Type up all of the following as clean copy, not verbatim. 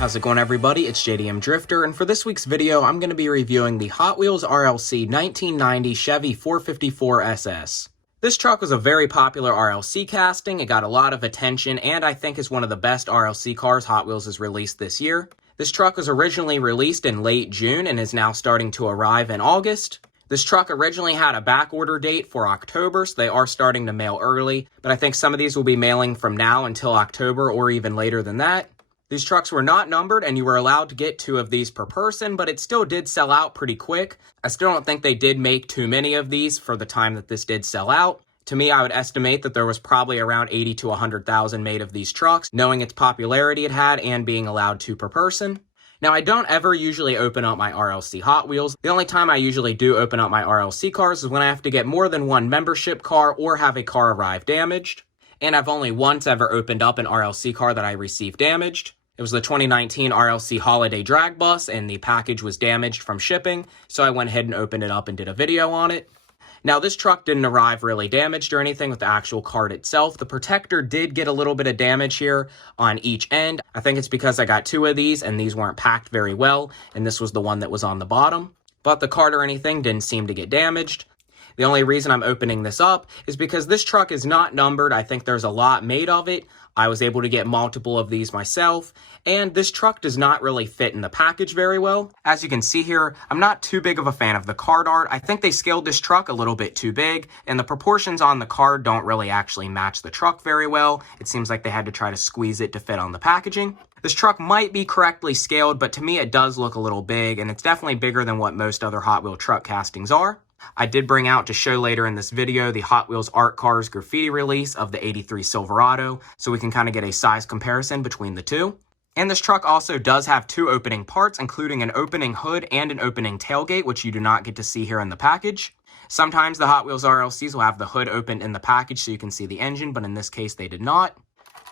How's it going, everybody? It's JDM Drifter, and for this week's video, I'm going to be reviewing the Hot Wheels RLC 1990 Chevy 454 SS. This truck was a very popular RLC casting. It got a lot of attention, and I think is one of the best RLC cars Hot Wheels has released this year. This truck was originally released in late June and is now starting to arrive in August. This truck originally had a back order date for October, so they are starting to mail early, but I think some of these will be mailing from now until October or even later than that. These trucks were not numbered, and you were allowed to get 2 of these per person, but it still did sell out pretty quick. I still don't think they did make too many of these for the time that this did sell out. To me, I would estimate that there was probably around 80 to 100,000 made of these trucks, knowing its popularity it had and being allowed 2 per person. Now, I don't ever usually open up my RLC Hot Wheels. The only time I usually do open up my RLC cars is when I have to get more than one membership car or have a car arrive damaged. And I've only once ever opened up an RLC car that I received damaged. It was the 2019 RLC Holiday Drag Bus, and the package was damaged from shipping, so I went ahead and opened it up and did a video on it. Now, this truck didn't arrive really damaged or anything with the actual card itself. The protector did get a little bit of damage here on each end. I think it's because I got 2 of these, and these weren't packed very well, and this was the one that was on the bottom. But the card or anything didn't seem to get damaged. The only reason I'm opening this up is because this truck is not numbered. I think there's a lot made of it. I was able to get multiple of these myself, and this truck does not really fit in the package very well. As you can see here, I'm not too big of a fan of the card art. I think they scaled this truck a little bit too big, and the proportions on the card don't really actually match the truck very well. It seems like they had to try to squeeze it to fit on the packaging. This truck might be correctly scaled, but to me it does look a little big, and it's definitely bigger than what most other Hot Wheel truck castings are. I did bring out to show later in this video the Hot Wheels Art Cars graffiti release of the 83 Silverado, so we can kind of get a size comparison between the two. And this truck also does have 2 opening parts, including an opening hood and an opening tailgate, which you do not get to see here in the package. Sometimes the Hot Wheels RLCs will have the hood open in the package so you can see the engine, but in this case they did not.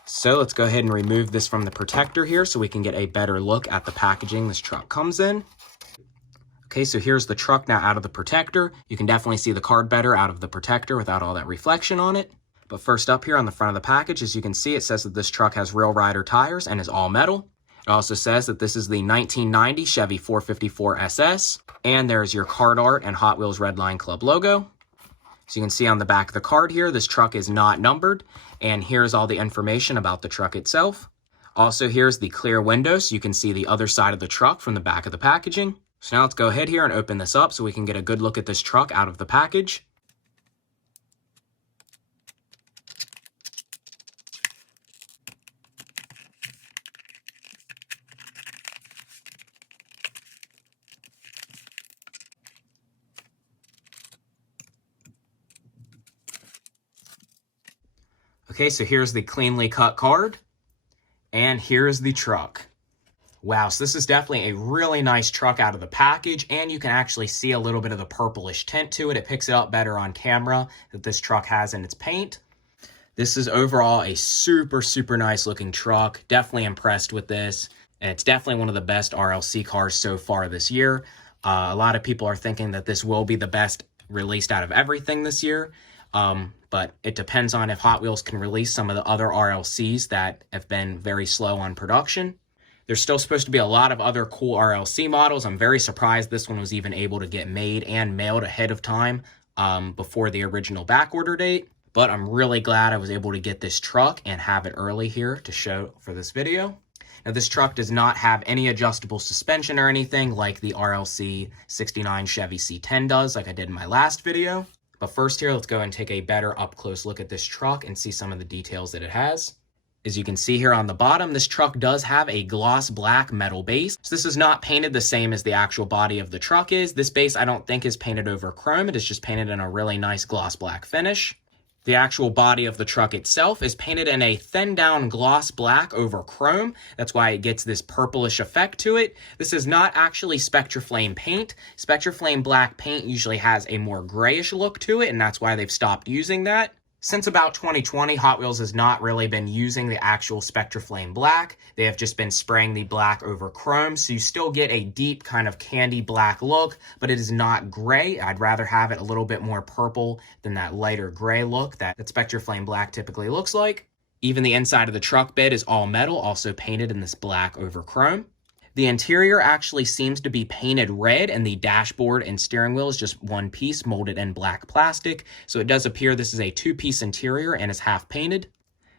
So let's go ahead and remove this from the protector here so we can get a better look at the packaging this truck comes in. Okay, so here's the truck now out of the protector. You can definitely see the card better out of the protector without all that reflection on it. But first up here on the front of the package, as you can see, it says that this truck has Real Rider tires and is all metal. It also says that this is the 1990 Chevy 454 SS. And there's your card art and Hot Wheels Redline Club logo. So you can see on the back of the card here, this truck is not numbered. And here's all the information about the truck itself. Also, here's the clear window so you can see the other side of the truck from the back of the packaging. So now let's go ahead here and open this up so we can get a good look at this truck out of the package. Okay, so here's the cleanly cut card, and here's the truck. Wow, so this is definitely a really nice truck out of the package, and you can actually see a little bit of the purplish tint to it. It picks it up better on camera that this truck has in its paint. This is overall a super, super nice looking truck. Definitely impressed with this. And it's definitely one of the best RLC cars so far this year. A lot of people are thinking that this will be the best released out of everything this year. But it depends on if Hot Wheels can release some of the other RLCs that have been very slow on production. There's still supposed to be a lot of other cool RLC models. I'm very surprised this one was even able to get made and mailed ahead of time before the original back order date. But I'm really glad I was able to get this truck and have it early here to show for this video. Now, this truck does not have any adjustable suspension or anything like the RLC 69 Chevy C10 does, like I did in my last video. But first here, let's go and take a better up-close look at this truck and see some of the details that it has. As you can see here on the bottom, this truck does have a gloss black metal base. So this is not painted the same as the actual body of the truck is. This base I don't think is painted over chrome. It is just painted in a really nice gloss black finish. The actual body of the truck itself is painted in a thin down gloss black over chrome. That's why it gets this purplish effect to it. This is not actually Spectraflame paint. Spectraflame black paint usually has a more grayish look to it, and that's why they've stopped using that. Since about 2020, Hot Wheels has not really been using the actual Spectraflame black. They have just been spraying the black over chrome, so you still get a deep kind of candy black look, but it is not gray. I'd rather have it a little bit more purple than that lighter gray look that Spectraflame black typically looks like. Even the inside of the truck bed is all metal, also painted in this black over chrome. The interior actually seems to be painted red, and the dashboard and steering wheel is just one piece molded in black plastic. So it does appear this is a two-piece interior and is half painted.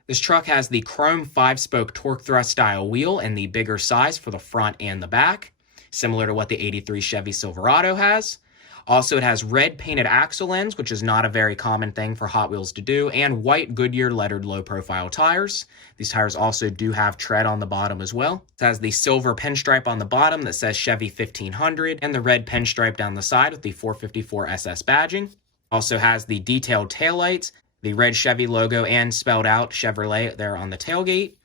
This truck has the chrome 5-spoke torque thrust style wheel and the bigger size for the front and the back, similar to what the '83 Chevy Silverado has. Also, it has red painted axle ends, which is not a very common thing for Hot Wheels to do, and white Goodyear lettered low-profile tires. These tires also do have tread on the bottom as well. It has the silver pinstripe on the bottom that says Chevy 1500, and the red pinstripe down the side with the 454 SS badging. Also has the detailed taillights, the red Chevy logo, and spelled out Chevrolet there on the tailgate.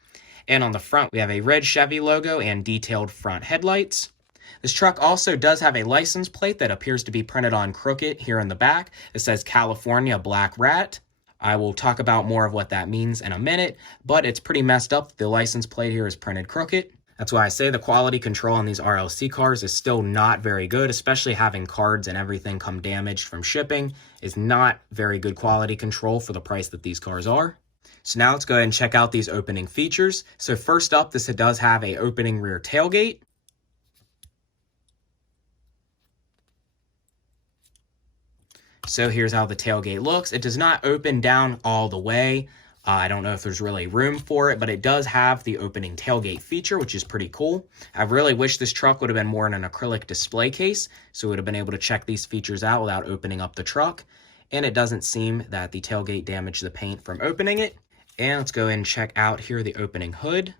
And on the front, we have a red Chevy logo and detailed front headlights. This truck also does have a license plate that appears to be printed on crooked here in the back. It says California Black Rat. I will talk about more of what that means in a minute, but it's pretty messed up. The license plate here is printed crooked. That's why I say the quality control on these RLC cars is still not very good, especially having cards and everything come damaged from shipping is not very good quality control for the price that these cars are. So now let's go ahead and check out these opening features. So first up, this does have a opening rear tailgate. So here's how the tailgate looks. It does not open down all the way. I don't know if there's really room for it, but it does have the opening tailgate feature, which is pretty cool. I really wish this truck would have been more in an acrylic display case, so we would have been able to check these features out without opening up the truck. And it doesn't seem that the tailgate damaged the paint from opening it. And let's go ahead and check out here the opening hood.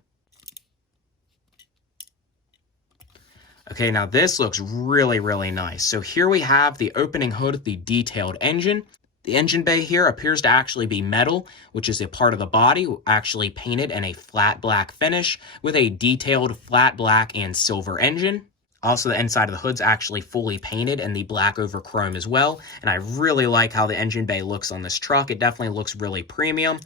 Okay, now this looks really, really nice. So here we have the opening hood of the detailed engine. The engine bay here appears to actually be metal, which is a part of the body, actually painted in a flat black finish with a detailed flat black and silver engine. Also, the inside of the hood's actually fully painted in the black over chrome as well. And I really like how the engine bay looks on this truck. It definitely looks really premium,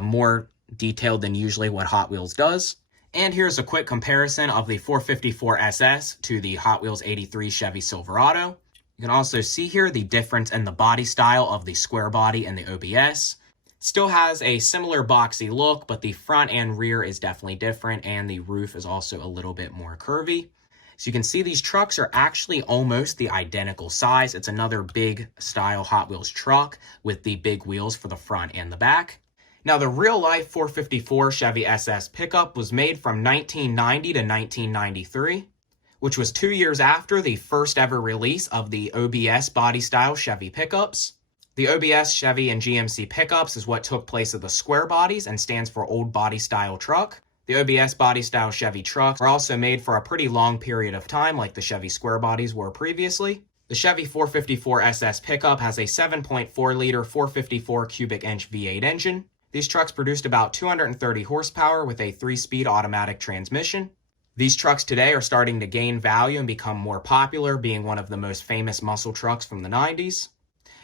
more detailed than usually what Hot Wheels does. And here's a quick comparison of the 454 SS to the Hot Wheels '83 Chevy Silverado. You can also see here the difference in the body style of the square body and the OBS. Still has a similar boxy look, but the front and rear is definitely different, and the roof is also a little bit more curvy. So you can see these trucks are actually almost the identical size. It's another big style Hot Wheels truck with the big wheels for the front and the back. Now, the real-life 454 Chevy SS pickup was made from 1990 to 1993, which was 2 years after the first ever release of the OBS body-style Chevy pickups. The OBS Chevy and GMC pickups is what took place of the square bodies and stands for Old Body Style Truck. The OBS body-style Chevy trucks are also made for a pretty long period of time, like the Chevy square bodies were previously. The Chevy 454 SS pickup has a 7.4-liter 454 cubic inch V8 engine. These trucks produced about 230 horsepower with a 3-speed automatic transmission. These trucks today are starting to gain value and become more popular, being one of the most famous muscle trucks from the 90s.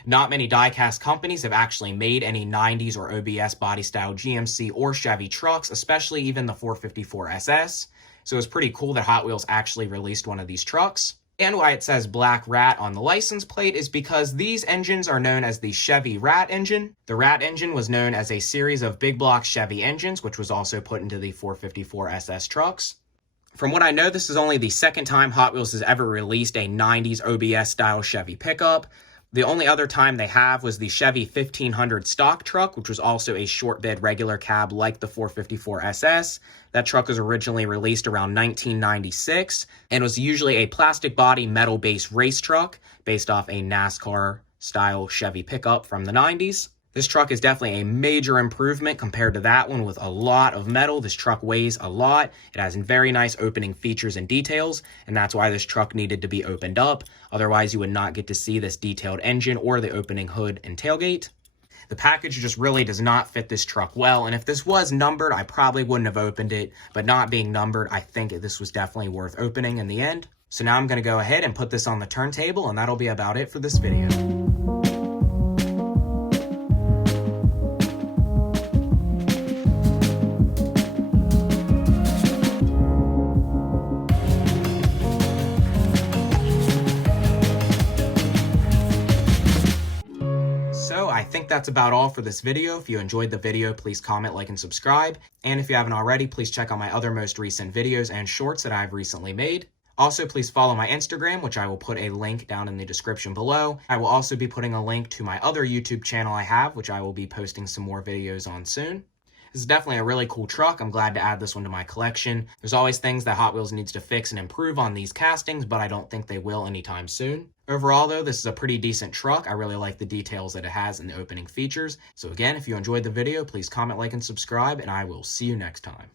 Not many die-cast companies have actually made any 90s or OBS body-style GMC or Chevy trucks, especially even the 454 SS. So it's pretty cool that Hot Wheels actually released one of these trucks. And why it says Black Rat on the license plate is because these engines are known as the Chevy Rat engine. The Rat engine was known as a series of big block Chevy engines, which was also put into the 454 SS trucks. From what I know, this is only the second time Hot Wheels has ever released a 90s OBS style Chevy pickup. The only other time they have was the Chevy 1500 stock truck, which was also a short bed regular cab like the 454 SS. That truck was originally released around 1996 and was usually a plastic body metal based race truck based off a NASCAR style Chevy pickup from the 90s. This truck is definitely a major improvement compared to that one with a lot of metal. This truck weighs a lot. It has very nice opening features and details, and that's why this truck needed to be opened up. Otherwise, you would not get to see this detailed engine or the opening hood and tailgate. The package just really does not fit this truck well, and if this was numbered, I probably wouldn't have opened it, but not being numbered, I think this was definitely worth opening in the end. So now I'm going to go ahead and put this on the turntable, and that'll be about it for this video. I think that's about all for this video. If you enjoyed the video, please comment, like, and subscribe. And if you haven't already, please check out my other most recent videos and shorts that I've recently made. Also, please follow my Instagram, which I will put a link down in the description below. I will also be putting a link to my other YouTube channel I have, which I will be posting some more videos on soon. This is definitely a really cool truck. I'm glad to add this one to my collection. There's always things that Hot Wheels needs to fix and improve on these castings, but I don't think they will anytime soon. Overall, though, this is a pretty decent truck. I really like the details that it has in the opening features. So again, if you enjoyed the video, please comment, like, and subscribe, and I will see you next time.